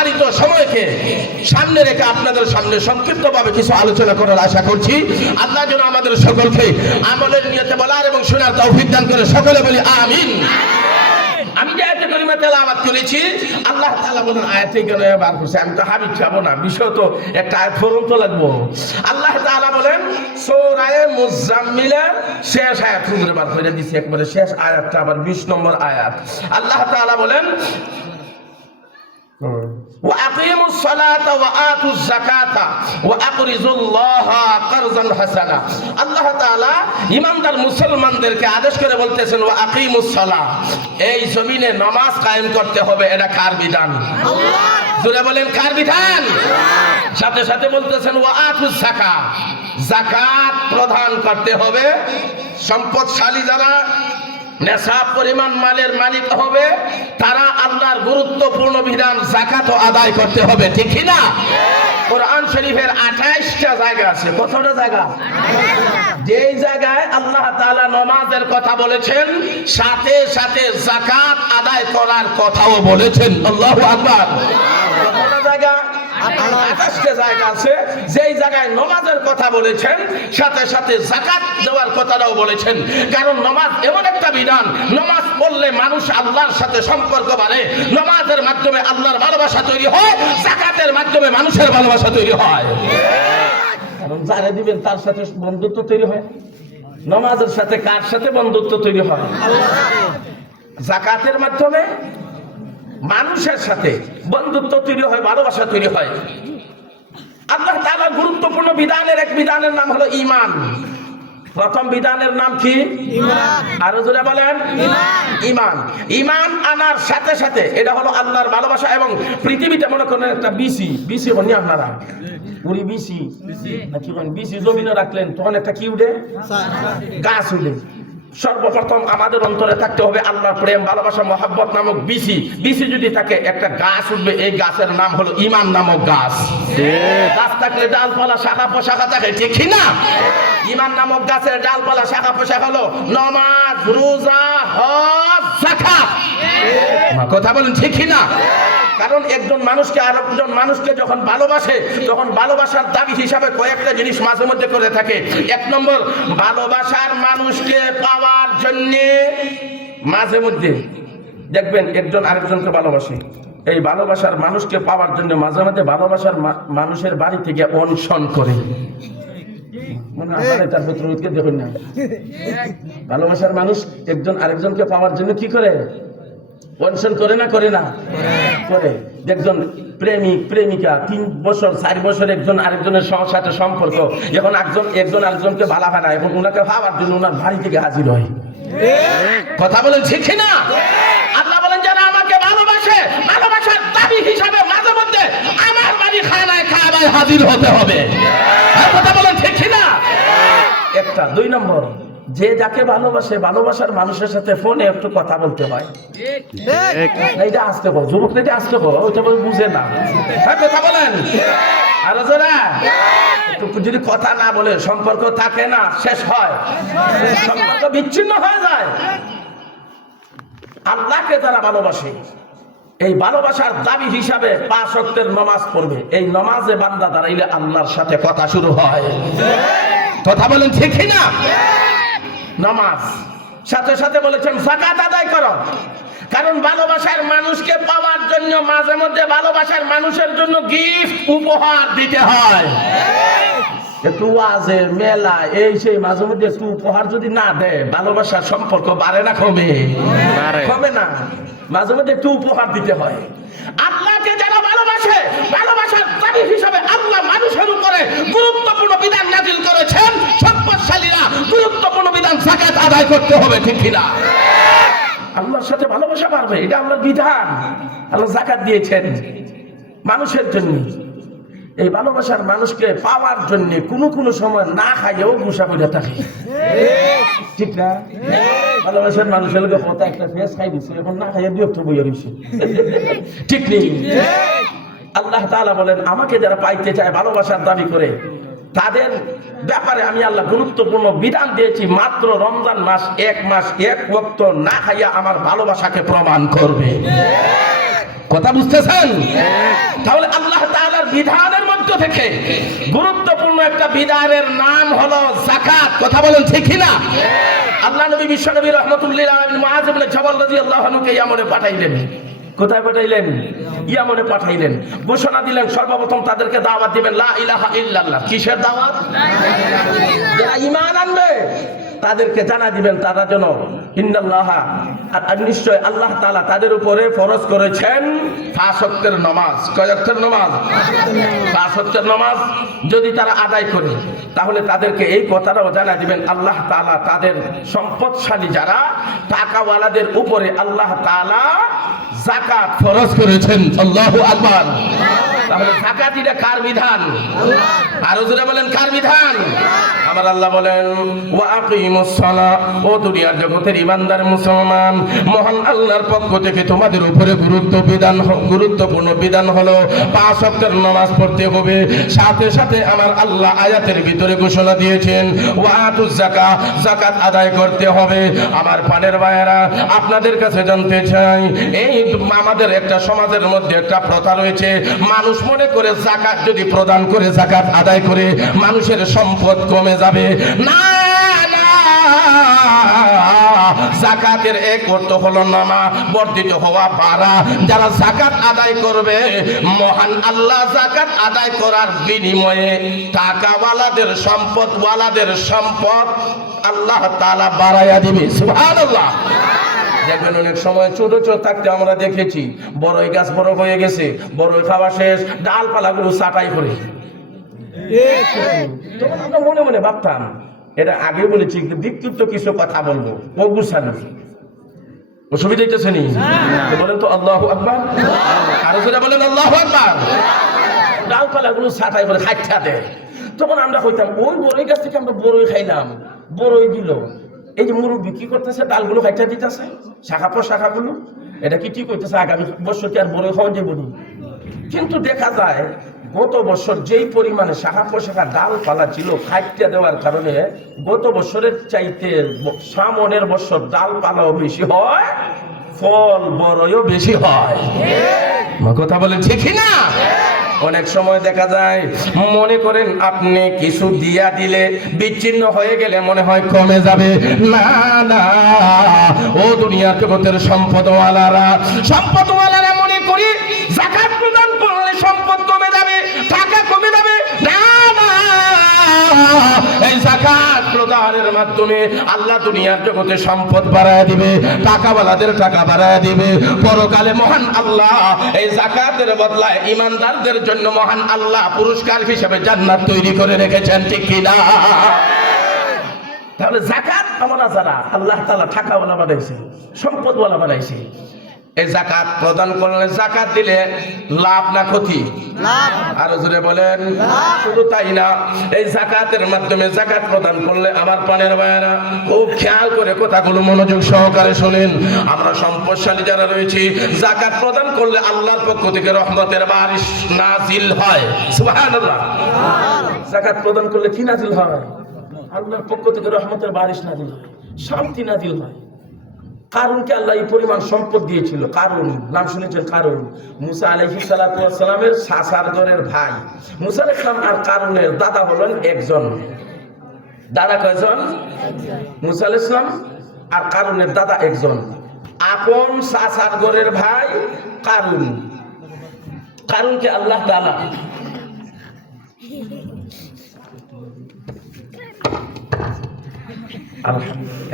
নির্ধারিত সময়কে সামনে রেখে আপনাদের সামনে সংক্ষিপ্তভাবে কিছু আলোচনা করার আশা করছি। আল্লাহ যেন আমাদের সকলকে আমলের নিয়তে বলার এবং শোনার তৌফিক দান করে। সকলে বলি আমিন। আমি যে আয়াতে কারিমা তেলাওয়াত করেছি, আল্লাহ তাআলা বলেন আয়াতে কেন বার করছে, আমি তো হাবিজ যাব না, বিষয় তো একটা আয়াত ফরম তো লাগবো। আল্লাহ তাআলা বলেন সূরা মুজাম্মিলের শেষ আয়াত খুঁজে বার করে দিয়েছি, একবারে শেষ আয়াতটা আবার 20 নম্বর আয়াত। আল্লাহ তাআলা বলেন وأقيموا الصلاة وآتوا الزكاة وأقرضوا الله قرضا حسنا। আল্লাহ তাআলা ঈমানদার মুসলমানদেরকে আদেশ করে বলতেছেন ওয়াকিমুস সালাহ, এই জমিনে নামাজ কায়েম করতে হবে। এটা কার বিধান? আল্লাহর। জোরে বলেন কার বিধান? সাথে সাথে বলতেছেন ওয়াআতুজ যাকাত, যাকাত প্রদান করতে হবে। সম্পদশালী যারা নেশাব পরিমাণ মালের মালিক হবে তারা আল্লাহর গুরুত্বপূর্ণ বিধান যাকাত আদায় করতে হবে, ঠিক কি না? কোরআন শরীফের 28টা জায়গা আছে। কতটা জায়গা? যেই জায়গায় আল্লাহ তাআলা নামাজের কথা বলেছেন সাথে সাথে যাকাত আদায় করার কথাও বলেছেন। আল্লাহু আকবার। কতটা জায়গা? 28টা জায়গা আছে যেই জায়গায় নামাজের কথা বলেছেন সাথে সাথে যাকাত দেওয়ার কথাটাও বলেছেন। কারণ নামাজ এমন একটা বিধান, নামাজ পড়লে মানুষ আল্লাহর সাথে সম্পর্ক বাড়ে, নামাজের মাধ্যমে আল্লাহর ভালোবাসা তৈরি হয়, যাকাতের মাধ্যমে মানুষের ভালোবাসা তৈরি হয়। কারণ যারা দিবেন তার সাথে বন্ধুত্ব তৈরি হয়। নামাজের সাথে কার সাথে বন্ধুত্ব তৈরি হয়? যাকাতের মাধ্যমে মানুষের সাথে বন্ধুত্ব তৈরি হয়, ভালোবাসা তৈরি হয়। আল্লাহ তাআলার গুরুত্বপূর্ণ বিধানের এক বিধানের নাম হলো ঈমান। প্রথম বিধানের নাম কি? ঈমান। আরো জোরে বলেন ঈমান। ঈমান আনার সাথে সাথে এটা হলো আল্লাহর ভালোবাসা। এবং পৃথিবীতে মনে করেন একটা বিসি বনি, আপনারা পুরি বিসি নাকি বিসি জমিনে রাখলেন তখন একটা কি উঠে? গাছ উঠে। সর্বপ্রথম আমাদের অন্তরে থাকতে হবে আল্লাহর প্রেম, ভালোবাসা, মহব্বত নামক বিসি। বিসি যদি থাকে একটা গাছ উঠবে, এই গাছের নাম হলো ঈমান নামক গাছ। গাছ থাকলে ডালপালা শাখা পোশাখা থাকে, ঠিক না? ঈমান নামক গাছের ডালপালা শাখা পোশাখা হলো নামাজ, রোজা, হজ, যাকাত। কথা বলেন ঠিক না? কারণ একজন মানুষকে আরেকজন মানুষকে যখন ভালোবাসে তখন ভালোবাসার দাবি হিসাবে কয়েকটা জিনিস মাঝে মধ্যে করে থাকে। এক নম্বর, ভালোবাসার মানুষকে পাওয়ার জন্য মাঝে মধ্যে দেখবেন একজন আরেকজনকে ভালোবাসে। এই ভালোবাসার মানুষকে পাওয়ার জন্য মাঝে মধ্যে ভালোবাসার মানুষের বাড়ি থেকে অনশন করে। দেখুন না, ভালোবাসার মানুষ একজন আরেকজনকে পাওয়ার জন্য কি করে? অনশন করে না? করে না? করে। একজন প্রেমিক প্রেমিকা 3 বছর 4 বছর একজন আরেকজনের সাথে সম্পর্ক, এখন একজন আরেকজনকে ভালো হয় না, এবং ওনাকে পাওয়ার জন্য ওনার বাড়ি থেকে হাজির হয়। কথা বলেন ঠিক না? আল্লাহ বলেন যারা আমাকে ভালোবাসে, ভালোবাসার দাবি হিসাবে মাঝে মধ্যে আমার বাড়ি খানায় কাবায় হাজির হতে হবে। কথা বলেন ঠিক না? একটা। 2 নম্বর, যে যাকে ভালোবাসে ভালোবাসার মানুষের সাথে ফোনে একটু কথা বলতে হয়। এইটা আসতে বল যুবক, এটা আসতে বল, ওইটা বুঝে না। কথা বলেন। আর যারা যদি কথা না বলে সম্পর্ক থাকে না, শেষ হয়, সম্পর্ক বিচ্ছিন্ন হয়ে যায়। আল্লাহকে যারা ভালোবাসে এই ভালোবাসার দাবি হিসাবে 5 ওয়াক্তের নামাজ পড়বে। এই নামাজে বান্দা দাঁড়াইলে আল্লাহর সাথে কথা শুরু হয়। কথা বলেন ঠিক না? নামাজ সাথে সাথে বলেছেন যাকাত আদায় করো। কারণ ভালোবাসার মানুষকে পাওয়ার জন্য মাঝে মধ্যে ভালোবাসার মানুষের জন্য গিফট উপহার দিতে হয়। একটু ওয়াজে মেলা এই সেই মাঝে মধ্যে একটু উপহার যদি না দেয় ভালোবাসার সম্পর্ক বাড়ে না কমে? কমে না। মাঝে মধ্যে একটু উপহার দিতে হয়। আল্লাহকে যারা ভালোবাসে ভালোবাসার দাবি হিসাবে আল্লাহ মানুষের উপরে গুরুত্বপূর্ণ বিধান নাযিল করেছেন। সম্পদশালীরা গুরুত্বপূর্ণ বিধান যাকাত আদায় করতে হবে, ঠিক কিনা? আল্লাহর সাথে ভালোবাসা বাড়বে, এটা আল্লাহর বিধান। আল্লাহ যাকাত দিয়েছেন মানুষের জন্য। এই ভালোবাসার মানুষকে পাওয়ার জন্য কোনো সময় না খাইয়েও গুসা করে থাকে, ঠিক না? ভালোবাসার মানুষের লোক কথা একটা ফেস খাই দিচ্ছে, এখন না খাইয়ে বিরক্ত বইয়া রয়েছে, ঠিক নেই? আল্লাহ তাআলা বলেন আমাকে যারা পাইতে চায় ভালোবাসার দাবি করে তাদের ব্যাপারে আমি আল্লাহ গুরুত্বপূর্ণ বিধান দিয়েছি। মাত্র রমজান মাস 1 মাস 1 ওয়াক্ত না খাইয়া আমার ভালোবাসাকে প্রমাণ করবে। কথা বুঝতেছেন? তাহলে আল্লাহ তাআলার বিধানের মধ্য থেকে গুরুত্বপূর্ণ একটা বিধানের নাম হলো যাকাত। কথা বলেন ঠিক কি না? আল্লাহ নবী বিশ্ব নবী রাহমাতুল্লিল আলামিন মুআয ইবনে জাবাল রাদিয়াল্লাহু আনহুকে ইয়ামনে পাঠাইলেন। কোথায় পাঠাইলেন? ইয়ামনে পাঠাইলেন। ঘোষণা দিলেন সর্বপ্রথম তাদেরকে দাওয়াত দিবেন লা ইলাহা ইল্লাল্লাহ। কিসের দাওয়াত? যারা ঈমান আনবে তাদেরকে জানা দিবেন তারা যেন ইন্নাল্লাহা, নিশ্চয় আল্লাহ তাআলা তাদের উপরে ফরজ করেছেন 5 ওয়াক্তের নামাজ। কয় ওয়াক্তের নামাজ? 5 ওয়াক্তের নামাজ যদি তারা আদায় করে তাহলে তাদেরকে এই কথাটাও জানা দিবেন আল্লাহ তাআলা তাদের সম্পদশালী যারা টাকাওয়ালাদের উপরে আল্লাহ তাআলা যাকাত ফরজ করেছেন। আল্লাহু আকবার। তাহলে যাকাত এটা কার বিধান? আরো জোরে বলেন কার বিধান? আমার আল্লাহ বলেন ওয়া আকিমুস সালাহ, ও দুনিয়ার জগতের ইমানদার মুসলমান, মহান আল্লাহর পক্ষ থেকে তোমাদের উপরে গুরুত্বপূর্ণ বিধান হলো 5 ওয়াক্তের নামাজ পড়তে হবে। সাথে সাথে আমার আল্লাহ আয়াতের ভিতরে ঘোষণা দিয়েছেন ওয়া আতুজ যাকাত, যাকাত আদায় করতে হবে। আমার পানের ভাইয়েরা, আপনাদের কাছে জানতে চাই, এই আমাদের একটা সমাজের মধ্যে একটা প্রথা রয়েছে, মানুষ মনে করে যাকাত যদি প্রদান করে, যাকাত আদায় করে মানুষের সম্পদ কমে যাবে। না না, যাকাতের এক অর্থ হলো নামা, বর্ধিত হওয়া, বাড়া। যারা যাকাত আদায় করবে, মহান আল্লাহ যাকাত আদায় করার বিনিময়ে টাকাওয়ালাদের সম্পদওয়ালাদের সম্পদ আল্লাহ তাআলা বাড়াইয়া দিবে। সুবহানাল্লাহ। দেখবেন অনেক সময় ছোট ছোট থাকতে আমরা দেখেছি বড়ই গাছ বড় হয়ে গেছে, বড়ই খাওয়া শেষ, ডালপালাগুলো ছাঁটাই করে। তখন আমরা মনে মনে ভাবতাম, এটা আগে বলেছি, বিক্ষিপ্ত কিছু কথা বলবো, ও গুছানো অসুবিধা হইতেছে নি? বলেন তো আল্লাহু আকবার। আরো যেটা বলেন আল্লাহু আকবার। ডালপালাগুলো ছাঁটাই করে খাইটা দেয়। তখন আমরা কইতাম ওই বড়ই গাছ থেকে আমরা বড়ই খাইলাম, বড়ই দিল, এই যে মুরব্বী কি করতেছে, ডালগুলো খাইটা দিতেছে, শাখা প্রশাখাগুলো, এটা কি ঠিক হইতেছে? আগামী বছর কি আর বড়ই খাওয়া যাবে না? কিন্তু দেখা যায় গত বছর যেই পরিমাণে শাখা প্রশাখা ডালপালা ছিল খাইটা দেওয়ার কারণে গত বছরের চাইতে সামনের বছর ডালপালাও বেশি হয়, ফল বড়ইও বেশি হয়। কথা বলেন ঠিক না? অনেক সময় দেখা যায় মনে করেন আপনি কিছু দিয়া দিলে বিচ্ছিন্ন হয়ে গেলে মনে হয় কমে যাবে। না না, ও দুনিয়ার জগতের সম্পদওয়ালারা মনে করি যাকাত প্রদান করলে সম্পদ কমে যাবে, টাকা কমে যাবে। না না, এই যাকাত প্রদানের মাধ্যমে আল্লাহ দুনিয়ার জগতে সম্পদ বাড়ায় দিবে, টাকাওয়ালাদের টাকা বাড়ায় দিবে। পরকালে মহান আল্লাহ এই যাকাতের বদলায় ইমানদারদের জন্য মহান আল্লাহ পুরস্কার হিসেবে জান্নাত তৈরি করে রেখেছেন। ঠিক কি না? তাহলে যাকাত আমরা যারা আল্লাহ তাআলা টাকাওয়ালা বানাইছে, সম্পদওয়ালা বানাইছে, এই যাকাত প্রদান করলে, যাকাত দিলে লাভ না ক্ষতি? লাভ। আরো জোরে বলেন। শুধু তাই না, এই যাকাতের মাধ্যমে যাকাত প্রদান করলে আমার পানের ভাইয়েরা খুব খেয়াল করে কথাগুলো মনোযোগ সহকারে শুনেন। আমরা সম্পদশালী যারা রয়েছি, যাকাত প্রদান করলে আল্লাহর পক্ষ থেকে রহমতের বারিশ নাজিল হয়। সুবহানাল্লাহ। যাকাত প্রদান করলে কি নাজিল হয়? আল্লাহর পক্ষ থেকে রহমতের বারিশ নাজিল হয়, শান্তি নাজিল হয়। কারুনকে আল্লাহ এই পরিমাণ সম্পদ দিয়েছিল। কারুন নাম শুনেছেন? কারুন মুসা আলাইহিস সালাতু ওয়াস সালামের চাচার ঘরের ভাই। মুসা আলাইহিস সালাম আর কারুনের দাদা হলেন একজন। দাদা কয়জন? মুসা আলাইহিস সালাম আর কারুনের দাদা একজন। আপন চাচার ঘরের ভাই কারুন। কারুনকে আল্লাহ তাআলা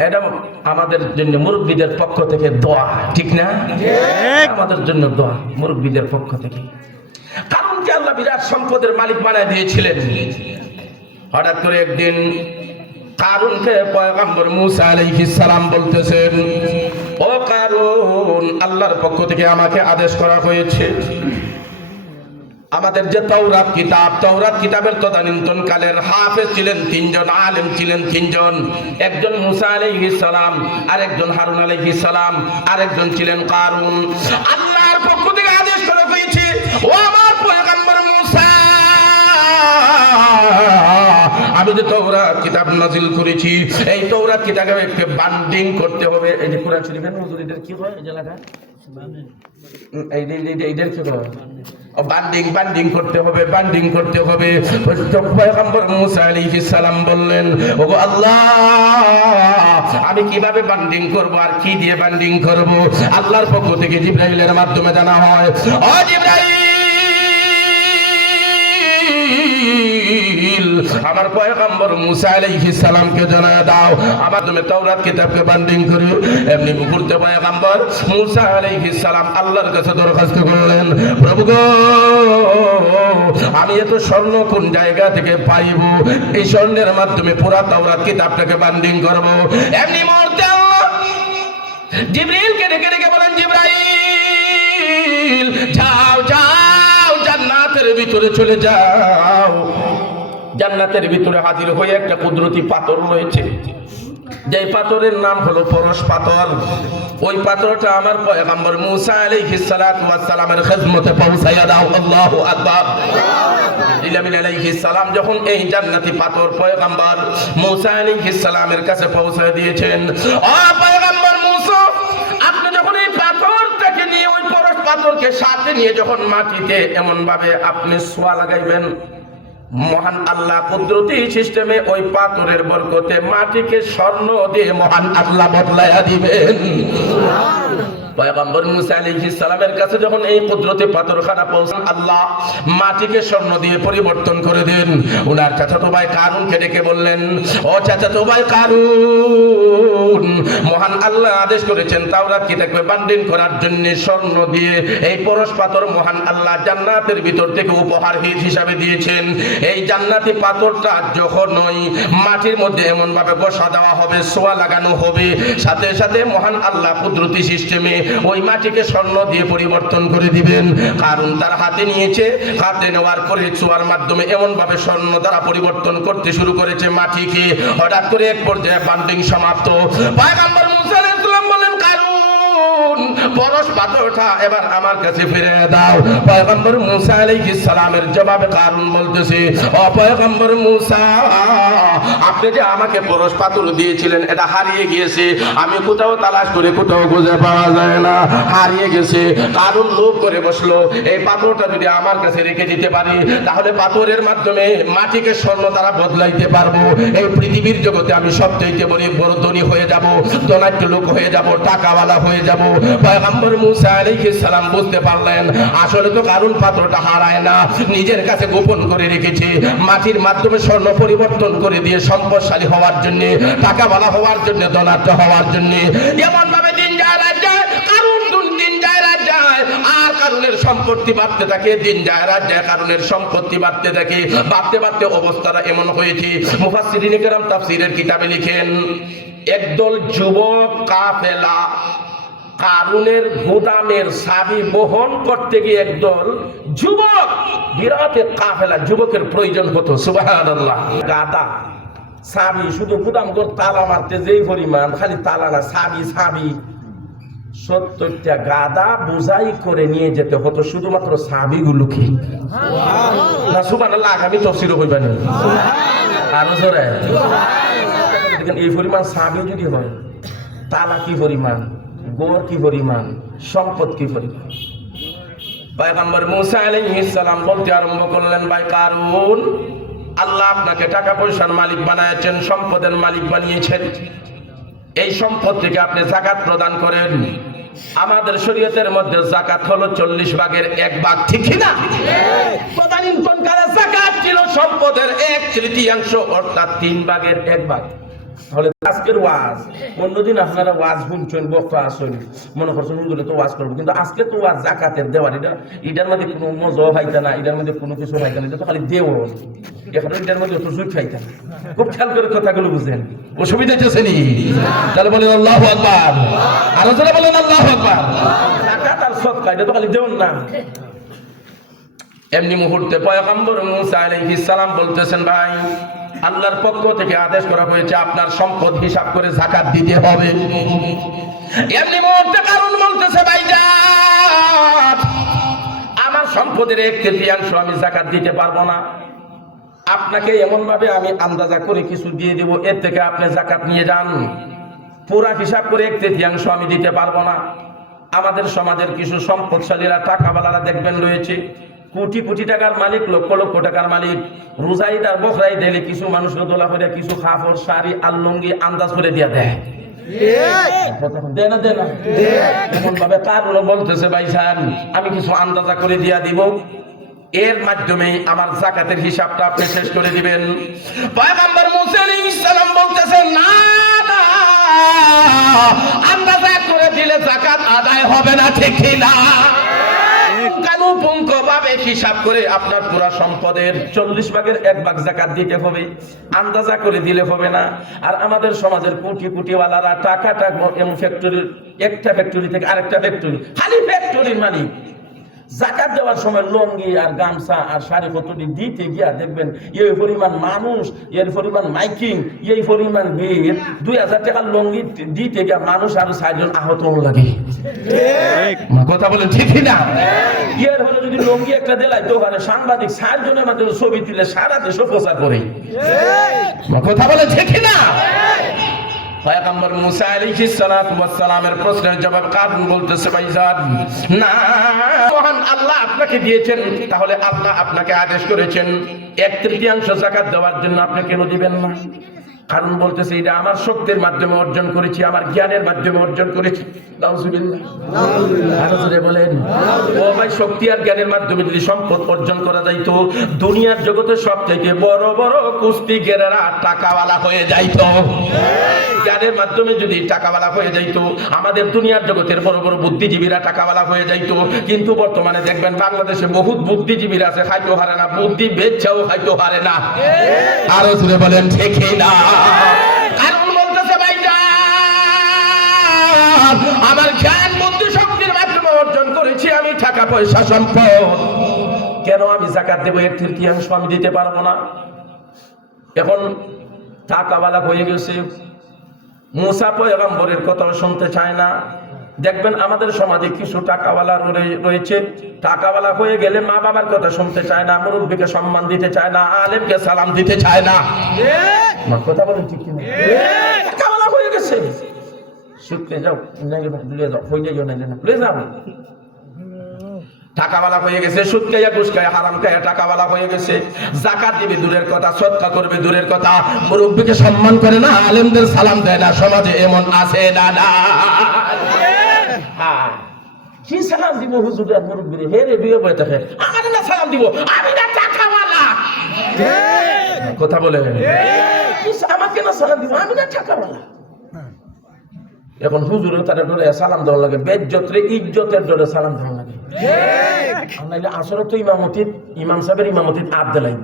এটা আমাদের জন্য মুরব্বীদের পক্ষ থেকে দোয়া, ঠিক না? আমাদের জন্য দোয়া মুরব্বীদের পক্ষ থেকে। কারণ কি আল্লাহ বিরাট সম্পদের মালিক বানায় দিয়েছিলেন। হঠাৎ করে একদিন কারুনকে পয়গম্বর মুসা আলাইহিস সালাম বলতেছেন, ও কারুন, আল্লাহর পক্ষ থেকে আমাকে আদেশ করা হয়েছে, আমাদের যে তাওরাত কিতাবের তদানীন্তন কালের হাফেজ ছিলেন তিনজন, আলেম ছিলেন তিনজন। একজন মুসা আলাইহিস সালাম, আরেকজন হারুন আলাইহিস সালাম, আরেকজন ছিলেন কারুন। আল্লাহর পক্ষ থেকে আদেশ করা হয়েছে, ও আমার পয়গম্বর মুসা, আমি যে তাওরাত কিতাব নাজিল করেছি। এই তাওরাত কিতাবকে বান্ডিং করতে হবে। এই যে কোরআন শরীফের হুজুরদের কি হয় এই জায়গাটা এইদের কি হয় বান্ডিং করতে হবে, বান্ডিং করতে হবে। পয়গম্বর মুসা আলাইহিস সালাম বললেন, ওগো আল্লাহ, আমি কিভাবে বান্ডিং করব আর কি দিয়ে বান্ডিং করব? আল্লাহর পক্ষ থেকে জিবরাইলের মাধ্যমে জানা হয়, ও জিবরাইল, আমার পয়গম্বর মুসা আলাইহিস সালামকে জানায় দাও আমার তুমি তাওরাত কিতাবকে বান্ডিং করো। এমনি মুহূর্তে পয়গম্বর মুসা আলাইহিস সালাম আল্লাহর কাছে দরখাস্ত করলেন, প্রভু গো, আমি এত স্বর্ণ কোন জায়গা থেকে পাইব? এই স্বর্ণের মাধ্যমে পুরা তাওরাত কিতাবটাকে বান্ডিং করব। এমনি মুহূর্তে আল্লাহ জিবরিলকে ডেকে ডেকে বলেন, জিবরাইল, যাও যাও, জান্নাতের ভিতরে চলে যাও। জান্নাতের ভিতরে হাজির হয়ে একটা কুদরতি পাথর রয়েছে, যে পাথরের নাম হলো পরশ পাথর। ওই পাথরটা আমার পয়গম্বর মুসা আলাইহিস সালাতু ওয়াস সালামের খিদমতে পৌঁছায়া দাও। আল্লাহু আকবার। ইলামিন আলাইহিস সালাম যখন এই জান্নাতি পাথর পয়গম্বর মুসা আলাইহিস সালামের কাছে পৌঁছে দিয়েছেন, ও পয়গম্বর মুসা, আপনি যখন এই পাথরটাকে নিয়ে, ওই পরশ পাথরকে সাথে নিয়ে যখন মাটিতে এমন ভাবে আপনি ছোঁয়া লাগাইবেন, মহান আল্লাহ কুদরতি সিস্টেমে ওই পাথরের বরকতে মাটিকে স্বর্ণ দিয়ে মহান আল্লাহ বদলায়া দিবেন। পয়গম্বর মুসা আলাইহিস সালামের কাছে যখন এই কুদরতি পাথরখানা পৌঁছান, আল্লাহ মাটিকে স্বর্ণ দিয়ে পরিবর্তন করে দেন। ওনার চাচাতো ভাই কারুনকে ডেকে বললেন, ও চাচাতো ভাই কারুন, মহান আল্লাহ আদেশ করেছেন তাওরাত কিতাবকে বান্ডিং করার জন্য স্বর্ণ দিয়ে এই পরশ পাথর মহান আল্লাহ জান্নাতের ভিতর থেকে উপহার হিসাবে দিয়েছেন। এই জান্নাতি পাথরটা যখন ওই মাটির মধ্যে এমন ভাবে বসা দেওয়া হবে, ছোঁয়া লাগানো হবে, সাথে সাথে মহান আল্লাহ কুদরতি সিস্টেমে ওই মাটিকে স্বর্ণ দিয়ে পরিবর্তন করে দিবেন। কারণ তার হাতে নিয়েছে, হাতে নেওয়ার পরে ছোঁয়ার মাধ্যমে এমন ভাবে স্বর্ণ দ্বারা পরিবর্তন করতে শুরু করেছে মাটিকে। হঠাৎ করে এক পর্যায়ে বান্ডিং সমাপ্ত। পয়গম্বর মুসা আলাইহিস সালাম বলেন, কারুন, পরশ পাথরটা এবার আমার কাছে ফিরে দাও। পয়গম্বর মুসা আলাইহিস সালামের জবাবে কারুন বলতেছে, ও পয়গম্বর মুসা, আপনি যে আমাকে পরশ পাথর দিয়েছিলেন এটা হারিয়ে গিয়েছে। আমি কোথাও তালাশ করে কোথাও খুঁজে পাওয়া যায় না, হারিয়ে গেছে। কারুন লোভ করে বসলো, এই পাথরটা যদি আমার কাছে রেখে দিতে পারি তাহলে পাথরের মাধ্যমে মাটিকে স্বর্ণ দ্বারা বদলাইতে পারবো। এই পৃথিবীর জগতে আমি সবচেয়ে বড় ধনী হয়ে যাব, ধনাঢ্য লোক হয়ে যাব, টাকাওয়ালা হয়ে যাব। পয়গম্বর মুসা আলাইহিস সালাম বুঝতে পারলেন আসলে তো কারুন পাথরটা হারায় না, নিজের কাছে গোপন করে রেখেছে। মাটির মাধ্যমে স্বর্ণ পরিবর্তন করে দিয়ে সম্পদশালী হওয়ার জন্য, টাকাওয়ালা হওয়ার জন্য, ধনাঢ্য হওয়ার জন্য এমন ভাবে দিন যায় রাত যায়, কারুন দিন যায় রাত যায়, আর কারুনের সম্পত্তি বাড়তে থাকে, দিন যায় রাত যায়, কারুনের সম্পত্তি বাড়তে থাকে। বাড়তে বাড়তে অবস্থাটা এমন হয়েছে, মুফাসসিরিনে কেরাম তাফসীরের কিতাবে লিখেন, একদল যুবক কাফেলা কারুনের গোদামের চাবি বহন করতে গিয়ে একদল যুবক, বিরাট কাফেলা যুবকের প্রয়োজন হতো। সুবহানাল্লাহ। গাদা চাবি, শুধু গোদাম ঘর তালা মারতে যেই পরিমাণ, খালি তালা না, চাবি 70টা গাদা বোঝাই করে নিয়ে যেতে হতো শুধুমাত্র চাবিগুলোকে। না সুবহানাল্লাহ, আগামী তফসির হইবানি আরো জোরে। দেখেন এই পরিমাণ চাবি যদি হয়, তালা কি পরিমাণ, গোর কি পরিমাণ, সম্পদ কি পরিমাণ। পয়গম্বর মুসা আলাইহিস সালাম বলতে আরম্ভ করলেন, ভাই কারুন, আল্লাহ আপনাকে টাকা পয়সার মালিক বানাইছেন, সম্পদের মালিক বানিয়েছেন। এই সম্পদ থেকে আপনি যাকাত প্রদান করেন। আমাদের শরীয়তের মধ্যে যাকাত হলো 40 ভাগের 1 ভাগ, ঠিক না? তদানীন্তন কালে যাকাত ছিল সম্পদের 1/3, অর্থাৎ 3 ভাগের 1 ভাগ। তাহলে আজকের ওয়াজ, অন্যদিন আপনারা ওয়াজ শুনছেন, বক্তা আসেন, মনে করছেন হুজুরে তো ওয়াজ করবো, কিন্তু আজকে তো ওয়াজ যাকাতের দেওয়ার। এটার মধ্যে কোনো মজা পাইতা না, এটার মধ্যে কোনো কিছু পাইতা না, এটা তো খালি দেওয়ার। এখন এটার মধ্যে তো জুট পাইতা না। খুব খেয়াল করে কথাগুলো বুঝেন, অসুবিধা হচ্ছে নি? তাহলে বলেন আল্লাহু আকবার, আরো জোরে বলেন আল্লাহু আকবার। যাকাত আর সদকা এটা তো খালি দেওয়ার না। এমনি মুহূর্তে পয়গম্বর মুসা আলাইহিস সালাম বলতেছেন, ভাই আল্লাহর পক্ষ থেকে আদেশ করা হয়েছে আপনার সম্পদ হিসাব করে যাকাত দিতে হবে। এমনি মুহূর্তে কারণ বলতেছে, ভাইজান আমার সম্পদের 1/3 আমি যাকাত দিতে পারবো না। আপনাকে এমন ভাবে আমি আন্দাজা করে কিছু দিয়ে দেব, এর থেকে আপনি যাকাত নিয়ে যান। পুরা হিসাব করে 1/3 আমি দিতে পারবো না। আমাদের সমাজের কিছু সম্পদশালীরা টাকাওয়ালারা দেখবেন রয়েছে, কোটি কোটি টাকার মালিক, লক্ষ লক্ষ টাকার মালিক, রোজাইদ আর বখরাই দিলে কিছু মানুষ রোদলা করে কিছু কাপড় শাড়ি আর লুঙ্গি আন্দাজ করে দিয়ে দেয়। এমন ভাবে কারণ বলতেছে ভাইজান আমি কিছু আন্দাজা করে দিয়া দিব, এর মাধ্যমে আমার যাকাতের হিসাবটা আপনি শেষ করে দিবেন। পয়গম্বর মুসা আলাইহিস সালাম বলতেছেন না না, আন্দাজা করে দিলে যাকাত আদায় হবে না, ঠিক না? পুঙ্খানুপুঙ্খভাবে হিসাব করে আপনার পুরা সম্পদের 40 ভাগের 1 ভাগ যাকাত দিতে হবে, আন্দাজা করে দিলে হবে না। আর আমাদের সমাজের কোটি কোটিওয়ালারা টাকাটা এমন ফ্যাক্টরির, একটা ফ্যাক্টরি থেকে আরেকটা ফ্যাক্টরি, খালি ফ্যাক্টরির মালিক, যাকাত দেওয়ার সময় লঙ্গি আর গামছা আর শাড়ি পত্রটি দিতে গিয়া দেখবেন এই পরিমাণ মানুষ, এর পরিমাণ মাইকিং, এই পরিমাণ ভিড়, 2000 টাকার লঙ্গি দিতে গিয়া মানুষ আরো 4 জন আহত লাগে। কথা বলেন ঠিক না? এর হলে যদি লঙ্গি একটা দেলাই তো ওখানে সাংবাদিক 4 জনের মাধ্যমে ছবি তুলে সারা দেশে প্রচার করে। কথা বলেন ঠিক না? পয়গম্বর মুসা আলাইহিস সালাতু ওয়াস সালামের প্রশ্নের জবাব কারণ বলতেছে ভাইজান না, মহান আল্লাহ আপনাকে দিয়েছেন, তাহলে আল্লাহ আপনাকে আদেশ করেছেন 1/3 যাকাত দেওয়ার জন্য, আপনি কেন দিবেন না? কারণ বলতেছে এটা আমার শক্তির মাধ্যমে অর্জন করেছি, আমার জ্ঞানের মাধ্যমে অর্জন করেছি। নাউজুবিল্লাহ, আরো জোরে বলেন। ও ভাই, শক্তি আর জ্ঞানের মাধ্যমে যদি সম্পদ অর্জন করা যাইতো, দুনিয়ার জগতে সবথেকে বড় বড় কুস্তিগিরেরা টাকাওয়ালা হয়ে যাইতো। জ্ঞানের মাধ্যমে যদি টাকাওয়ালা হয়ে যাইতো, আমাদের দুনিয়ার জগতের বড় বড় বুদ্ধিজীবীরা টাকাওয়ালা হয়ে যাইতো। কিন্তু বর্তমানে দেখবেন বাংলাদেশে বহুত বুদ্ধিজীবীরা আছে, খাইতে পারে না, বুদ্ধি বেচাও খাইতে পারে না। আরো জোরে বলেন ঠিক না? কারণ বলতেছে ভাইজান আমার জ্ঞান বুদ্ধি শক্তির মাধ্যমে অর্জন করেছি আমি টাকা পয়সা সম্পদ, কেন আমি যাকাত দেব 1/3 আমি দিতে পারবো না? এখন টাকাওয়ালা হয়ে গেছে, মুসা পয়গম্বরের কথাও শুনতে চায় না। দেখবেন আমাদের সমাজে কিছু টাকাওয়ালা রয়েছে, টাকাওয়ালা হয়ে গেলে মা বাবার কথা শুনতে চায় না, মুরব্বীকে সম্মান দিতে চায় না, আলেমকে সালাম দিতে চায় না। কথা বলেন ঠিক কিনা? টাকাওয়ালা হয়ে গেছে, শুকতে যাও, ভুলে যাও, হয়ে যাও, ভুলে যাও। টাকাওয়ালা হয়ে গেছে, সুদ খাইয়া ঘুষ খাইয়া হারাম খাইয়া টাকাওয়ালা হয়ে গেছে। যাকাত দিবে দূরের কথা, সদকা করবে দূরের কথা, মুরব্বিকে সম্মান করে না, আলেমদের সালাম দেয় না। সমাজে এমন আছে না? না, কি সালাম দিব হুজুর আর মুরব্বিরে? হে রে বিয়ে বয়ে থাকে, আমার না সালাম দিব, আমি না টাকাওয়ালা। কথা বলে আমাকে না সালাম দিব, আমি না টাকাওয়ালা। এখন হুজুরও তারা ডরে সালাম দেওয়া লাগে, বেজ্জতরে ইজ্জতের ডরে সালাম দেওয়া লাগে। নাইলে আসলে তো ইমাম সাহেবের ইমামতির আদ দিলাই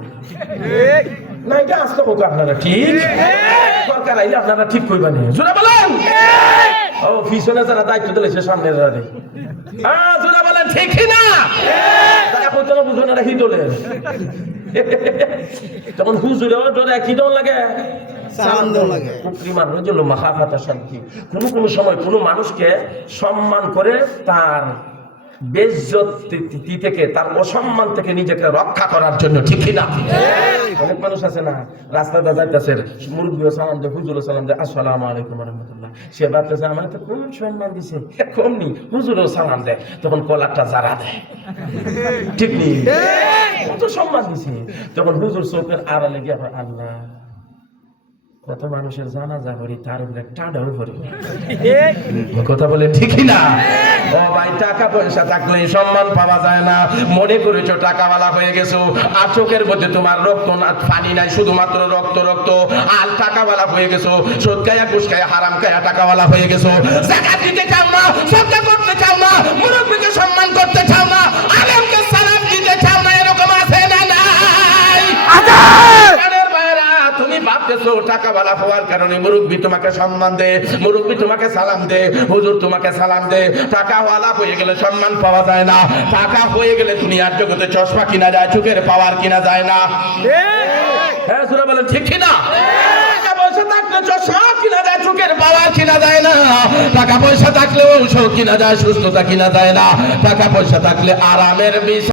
না, এটা আসলে হোক আপনারা ঠিক দরকার আইলে আপনারা ঠিক কইবানি। জোরে বলেন। ও পিছনে যারা দায়িত্ব দিলে সে সামনে যারা জোরে বলেন ঠিক না? তারা কইতো না বুঝো না হিদলের, তখন হুজুরেও ডরে কি দেওয়া লাগে, সালাম দেওয়া লাগে। কোন সময় কোন মানুষকে সম্মান করে তার বেইজ্জতি থেকে, তার অসম্মান থেকে নিজেকে রক্ষা করার জন্য, ঠিক না? অনেক মানুষ আছে না, রাস্তাতে যাইতেছে, মুরব্বীও সালাম দেয়, হুজুরও সালাম দেয়, আসসালামু আলাইকুম ওয়া রাহমাতুল্লাহ। সে ভাবতেছে আমার তো কোন সম্মান দিছে, কমনি, হুজুরও সালাম দেয়, তখন কলারটা জারা দেয়, ঠিক নেই? কত সম্মান দিছে, তখন হুজুর চোখের আড়ালে গিয়ে আল্লাহ কত মানুষের জানাজা করি, তার উপরে টাডাও করি। কথা বলে ঠিকই না? ও ভাই, টাকা পয়সা থাকলে সম্মান পাওয়া যায় না। মনে করেছো টাকাওয়ালা হয়ে গেছো, আর চোখের মধ্যে তোমার রক্ত না, পানি নাই, শুধুমাত্র রক্ত রক্ত, আর টাকাওয়ালা হয়ে গেছো। সুদ খায়া ঘুষ খায়া হারাম খায়া টাকাওয়ালা হয়ে গেছো। যাকাত দিতে চাও না, সদকা করতে চাও না, মুরব্বিকে সম্মান করতে চাও না, আলেমকে সালাম দিতে চাও না, এরকম আছে না? নাই। তুমি ভাবতেছো টাকাওয়ালা হওয়ার কারণে মুরব্বী তোমাকে সম্মান দে, মুরব্বী তোমাকে সালাম দে, হুজুর তোমাকে সালাম দে। টাকাওয়ালা হয়ে গেলে সম্মান পাওয়া যায় না। টাকা হয়ে গেলে দুনিয়ার জগতে চশমা কিনা যায়, চোখের পাওয়ার কিনা যায় না। হ্যাঁ সুরা বলেন ঠিক কিনা? টাকা পয়সা থাকলে চশমা কিনা যায়, চোখের পাওয়ার কিনা যায় না। টাকা পয়সা থাকলে ঔষধ কিনা যায়, সুস্থতা কিনা যায় না। টাকা পয়সা থাকলে আরামের